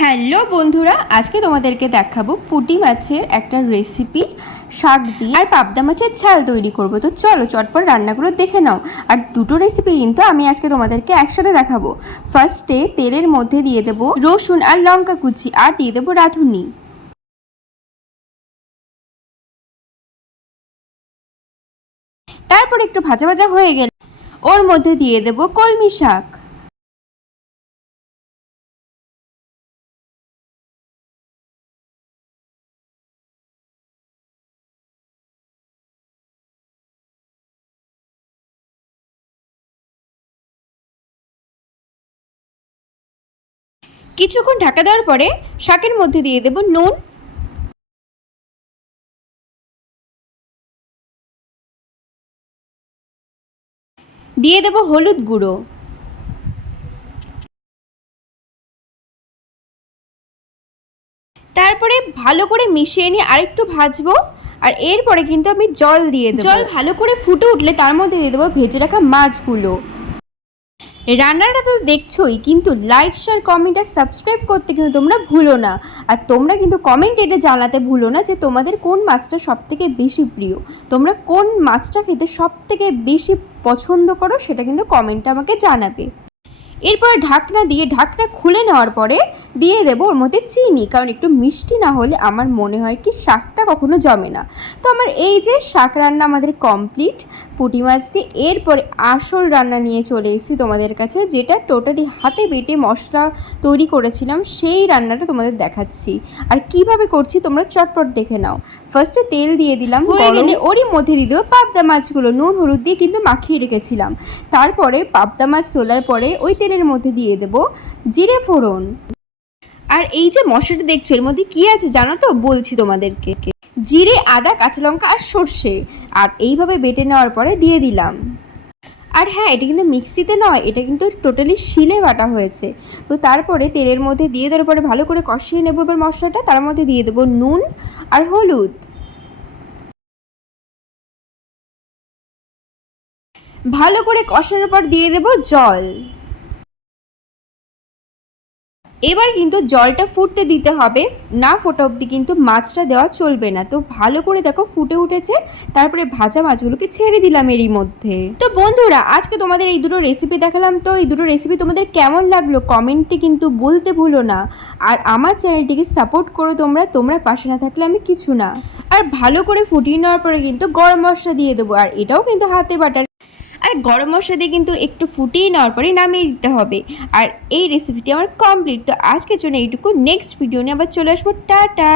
Hello বন্ধুরা, আজকে তোমাদেরকে দেখাবো পুঁটি মাছের একটা রেসিপি শাক দিয়ে আর পাবদা মাছের ঝাল তৈরি করব। তো চলো, চটপট রান্নাগুলো দেখে নাও। আর দুটো রেসিপি কিন্তু আমি আজকে তোমাদেরকে একসাথে দেখাবো। ফার্স্টে তেলের মধ্যে দিয়ে দেবো রসুন আর লঙ্কা কুচি আর দিয়ে দেবো রাঁধুনি। তারপর একটু ভাজা ভাজা হয়ে গেলে ওর মধ্যে দিয়ে দেবো কলমি শাক। কিছুক্ষণ ঢাকা দেওয়ার পরে শাকের মধ্যে দিয়ে দেব নুন। দিয়ে দেব হলুদ গুঁড়ো। তারপরে ভালো করে মিশিয়ে নিয়ে আরেকটু ভাজবো, আর এরপরে কিন্তু আমি জল দিয়ে জল ভালো করে ফুটে উঠলে তার মধ্যে দিয়ে দেবো ভেজে রাখা মাছগুলো। রান্নাটা তো দেখছোই, কিন্তু লাইক শেয়ার কমেন্ট আর সাবস্ক্রাইব করতে কিন্তু তোমরা ভুলো না। আর তোমরা কিন্তু কমেন্ট এটা জানাতে ভুলো না যে তোমাদের কোন মাছটা সব থেকে বেশি প্রিয়। তোমরা কোন মাছটা খেতে সবথেকে বেশি পছন্দ করো সেটা কিন্তু কমেন্টে আমাকে জানাবে। এরপর ঢাকনা দিয়ে, ঢাকনা খুলে নেওয়ার পরে দিয়ে দেবো ওর মধ্যে চিনি কারণ একটু মিষ্টি না হলে আমার মনে হয় কি শাকটা কখনো জমে না। তো আমার এই যে শাক রান্না আমাদের কমপ্লিট পুঁটি মাছ দিয়ে এরপরে আসল রান্না নিয়ে চলে এসেছি তোমাদের কাছে যেটা টোটালি হাতে বেটে মশলা তৈরি করেছিলাম সেই রান্নাটা তোমাদের দেখাচ্ছি। আর কীভাবে করছি তোমরা চটপট দেখে নাও। ফার্স্টে তেল দিয়ে দিলাম হয়ে গেলে ওরই মধ্যে দিয়ে দেবো পাবদা মাছগুলো নুন হলুদ দিয়ে কিন্তু মাখিয়ে রেখেছিলাম। তারপরে পাবদা মাছ তোলার পরে ওই তেলের মধ্যে দিয়ে দেবো জিরে ফোড়ন। আর এই যে মশলাটা দেখছ, এর মধ্যে কি আছে জানো তো? বলছি তোমাদেরকে। জিরে, আদা, কাঁচা লঙ্কা আর সর্ষে। আর এইভাবে বেটে নেওয়ার পরে দিয়ে দিলাম। আর হ্যাঁ এটা কিন্তু মিক্সিতে নয়, এটা কিন্তু টোটালি শিলে বাটা হয়েছে। তো তারপরে তেলের মধ্যে দিয়ে দেওয়ার পরে ভালো করে কষিয়ে নেব এবার মশলাটা। তার মধ্যে দিয়ে দেবো নুন আর হলুদ। ভালো করে কষানোর পর দিয়ে দেবো জল। এবার কিন্তু জলটা ফুটতে দিতে হবে। না ফোটা অবধি কিন্তু মাছটা দেওয়া চলবে না। তো ভালো করে দেখো ফুটে উঠেছে, তারপরে ভাজা মাছগুলোকে ছেড়ে দিলাম এরই মধ্যে। তো বন্ধুরা, আজকে তোমাদের এই দুটো রেসিপি দেখালাম। তো এই দুটো রেসিপি তোমাদের কেমন লাগল কমেন্টে কিন্তু বলতে ভুলো না। আর আমার চ্যানেলটিকে সাপোর্ট করো তোমরা তোমরা পাশে না থাকলে আমি কিছু না। আর ভালো করে ফুটিয়ে নেওয়ার পরে কিন্তু গরম মশলা দিয়ে দেবো। আর এটাও কিন্তু হাতে বাটার। গরম মশলা দিয়ে কিন্তু একটু ফুটিয়ে নেওয়ার পরে নামিয়ে দিতে হবে। আর এই রেসিপিটি আমার কমপ্লিট তো আজকের জন্য এইটুকু। নেক্সট ভিডিও নিয়ে আবার চলে আসব। টাটা!